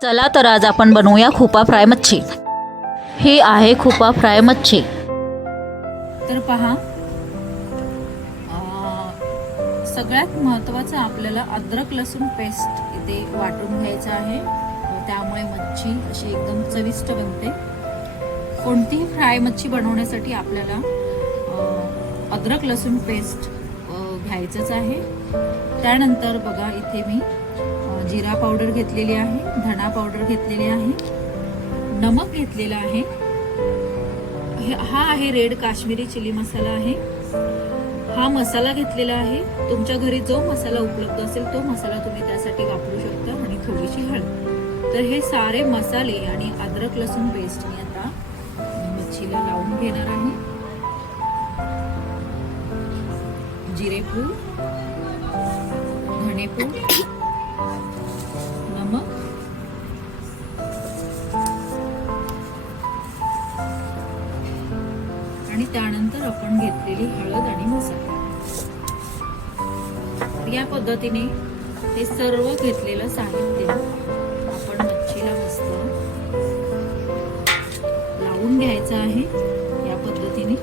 चला तर आज आपण बनवूया खुपा फ्राय मच्छी। ही आहे खुपा फ्राय मच्छी। तर पहा, सगळ्यात महत्त्वाचं आपल्याला अद्रक लसूण पेस्ट इथे वाटून घ्यायचं आहे। त्यामुळे मच्छी अशी एकदम चविष्ट बनते। कोणतीही फ्राय मच्छी बनवण्यासाठी आपल्याला अद्रक लसूण पेस्ट घ्यायचंच आहे। त्यानंतर बघा, इथे मी जिरा पावडर घेतलेली आहे, धना पावडर घेतलेली आहे, नमक घेतलेला आहे, हा आहे रेड काश्मीरी चिली मसाला आहे, हा मसाला घेतलेला आहे। तुमच्या घरी जो मसाला उपलब्ध असेल तो मसाला तुम्ही त्यासाठी वापरू शकता, आणि थोडीशी हळद। तर हे सारे मसाले आणि अद्रक लसूण पेस्ट मी आता मच्छीला लावून घेणार आहे। जिरेपूड, धनेपूड, नमक, आणि त्यानंतर आपण घेतलेली हळद आणि मसाला। या पद्धतीने हे सर्व घेतलेलं साहित्य आपण मच्छीला मस्त लावून घ्यायचं आहे या पद्धतीने।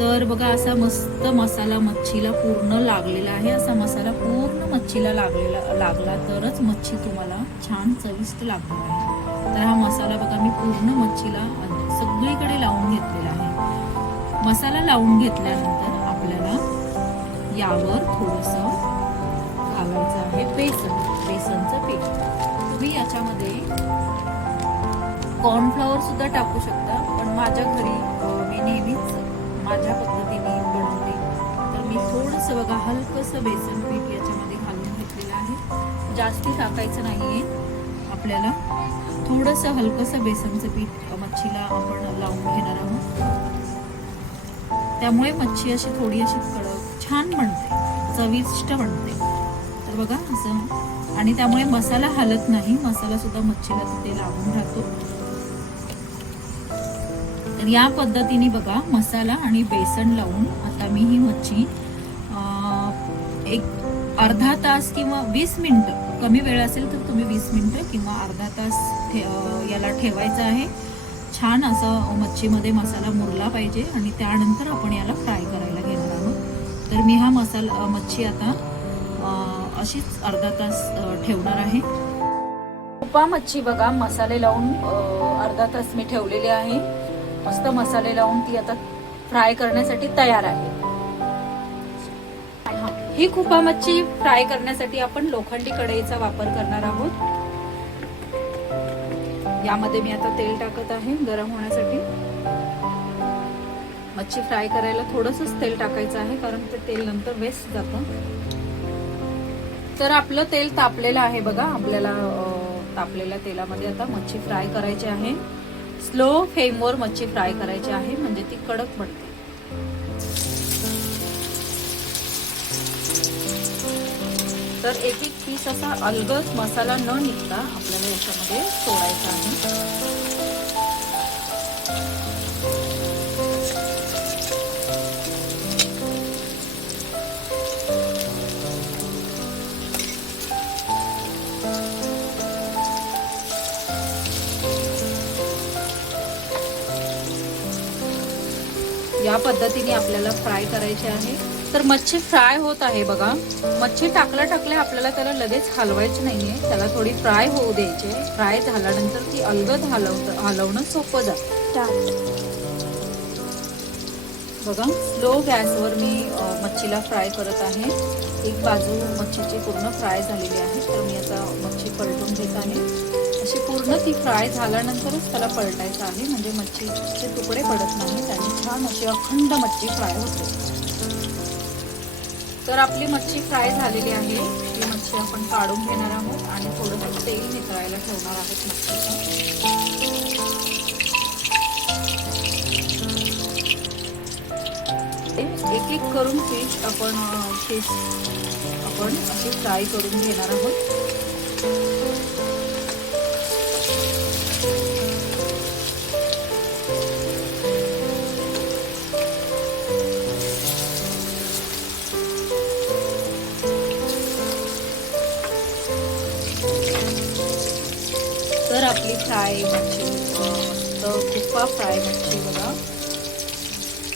तर बघा, असा मस्त मसाला मच्छीला पूर्ण लागलेला आहे। असा मसाला पूर्ण मच्छीला लागला तरच मच्छी तुम्हाला छान चविष्ट लागणार आहे। तर हा मसाला बघा, मी पूर्ण मच्छीला सगळीकडे लावून घेतलेला आहे। मसाला लावून घेतल्यानंतर आपल्याला यावर थोडंसं घालायचं आहे बेसनचं पीठ। तुम्ही याच्यामध्ये कॉर्नफ्लॉवर सुद्धा टाकू शकता, पण माझ्या घरी मी नेहमीच माझ्या पद्धतीने बनवते। तर मी थोडंसं बघा, हलकंसं बेसन पीठ याच्यामध्ये घालून घेतलेलं आहे। जास्ती टाकायचं नाहीये आपल्याला, थोडंसं हलकंसं बेसनचं पीठ मच्छीला आपण लावून घेणार आहोत। त्यामुळे मच्छी अशी थोडी अशी कडक छान बनते, चविष्ट बनते। तर बघा असं, आणि त्यामुळे मसाला हलत नाही, मसाला सुद्धा मच्छीला तिथे लागून राहतो। तर या पद्धतीने बघा, मसाला आणि बेसन लावून आता मी ही मच्छी एक अर्धा तास किंवा 20 मिनिटं, कमी वेळ असेल तर तुम्ही 20 मिनिटं किंवा अर्धा तास याला ठेवायचं आहे। छान असं मच्छीमध्ये मसाला मुरला पाहिजे, आणि त्यानंतर आपण याला फ्राय करायला घेणार आहोत। तर मी हा मच्छी आता अशीच अर्धा तास ठेवणार आहे। खुपा मच्छी बघा, मसाले लावून अर्धा तास मी ठेवलेले आहे। मस्त मसाले लावून ती आता फ्राय करण्यासाठी तयार आहे। ही खुपा मच्छी फ्राय करण्यासाठी आपण लोखंडी कढईचा वापर करणार आहोत। यामध्ये मी आता तेल टाकत आहे गरम होण्यासाठी। मच्छी फ्राय करायला थोडंसंच तेल टाकायचं आहे, कारण ते तेल नंतर वेस्ट जातं। तर आपलं तेल तापलेलं आहे बघा, आपल्याला तापलेल्या तेलामध्ये आता मच्छी फ्राय करायची आहे। स्लो फ्लेमवर मच्छी फ्राय करायची आहे, म्हणजे ती कडक बनते। तर एक एक पीस असा अलगद मसाला न निघता आपल्याला याच्यामध्ये सोडायचा आहे। या पद्धतीने आपल्याला फ्राय करायचे आहे। तर मच्छी फ्राय होत आहे बघा। मच्छी टाकल्या आपल्याला त्याला लगेच हलवायची नाहीये, त्याला थोडी फ्राय होऊ द्यायचे। फ्राय झाल्यानंतर ती अलगद हलवणं सोपं जातं। बघा, स्लो गॅसवर मी मच्छीला फ्राय करत आहे। एक बाजू मच्छीची पूर्ण फ्राय झालेली आहे, तर मी आता मच्छी पलटून घेत आहे। अशी पूर्ण ती फ्राय झाल्यानंतरच त्याला पलटायचं आहे, म्हणजे मच्छीचे तुकडे पडत नाहीत आणि छान अशी अखंड मच्छी फ्राय होते। तर आपली मच्छी फ्राय झालेली आहे। ही मच्छी आपण काढून घेणार आहोत आणि थोडंसं तेल नितळायला ठेवणार आहोत मच्छीचं। एक एक करून फिश आपण अशी फ्राय करून घेणार आहोत। फ्राय मच्छी, मस्त कुप्पा फ्राय मच्छी बघा,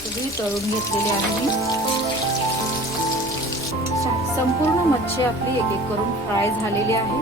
सगळी तळून घेतलेली आहे मी. संपूर्ण मच्छी आपली एक एक करून फ्राय झालेली आहे.